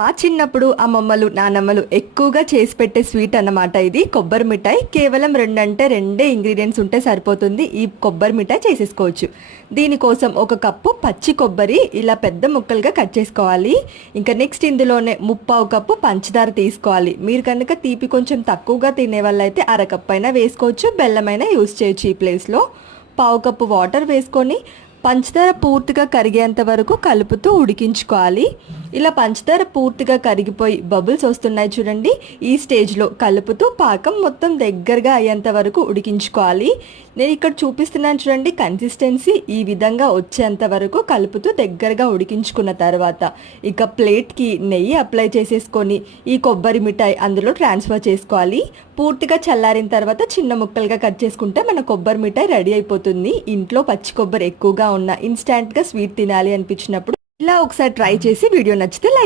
మా చిన్నప్పుడు అమ్మమ్మలు నానమ్మలు ఎక్కువగా చేసి పెట్టే స్వీట్ అన్నమాట ఇది. కొబ్బరి మిఠాయి. కేవలం రెండంటే రెండే ఇంగ్రీడియంట్స్ ఉంటే సరిపోతుంది. ఈ కొబ్బరి మిఠాయి చేసేసుకోవచ్చు. దీనికోసం ఒక కప్పు పచ్చి కొబ్బరి ఇలా పెద్ద ముక్కలుగా కట్ చేసుకోవాలి. ఇంకా నెక్స్ట్ ఇందులోనే ముప్పావు కప్పు పంచదార తీసుకోవాలి. మీరు కనుక తీపి కొంచెం తక్కువగా తినే వాళ్ళైతే అరకప్పు అయినా వేసుకోవచ్చు. బెల్లమైనా యూస్ చేయొచ్చు ఈ ప్లేస్లో పావు కప్పు వాటర్ వేసుకొని పంచదార పూర్తిగా కరిగేంత వరకు కలుపుతూ ఉడికించుకోవాలి. ఇలా పంచదార పూర్తిగా కరిగిపోయి బబుల్స్ వస్తున్నాయి చూడండి. ఈ స్టేజ్లో కలుపుతూ పాకం మొత్తం దగ్గరగా అయ్యేంత వరకు ఉడికించుకోవాలి. నేను ఇక్కడ చూపిస్తున్నాను చూడండి కన్సిస్టెన్సీ ఈ విధంగా వచ్చేంత వరకు కలుపుతూ దగ్గరగా ఉడికించుకున్న తర్వాత ఇక ప్లేట్కి నెయ్యి అప్లై చేసేసుకొని ఈ కొబ్బరి మిఠాయి అందులో ట్రాన్స్ఫర్ చేసుకోవాలి. పూర్తిగా చల్లారిన తర్వాత చిన్న ముక్కలుగా కట్ చేసుకుంటే మన కొబ్బరి మిఠాయి రెడీ అయిపోతుంది. ఇంట్లో పచ్చి కొబ్బరి ఎక్కువగా ఉన్న ఇన్స్టాంట్గా స్వీట్ తినాలి అనిపించినప్పుడు ఇలా ఒకసారి ట్రై చేసి వీడియో నచ్చితే లైక్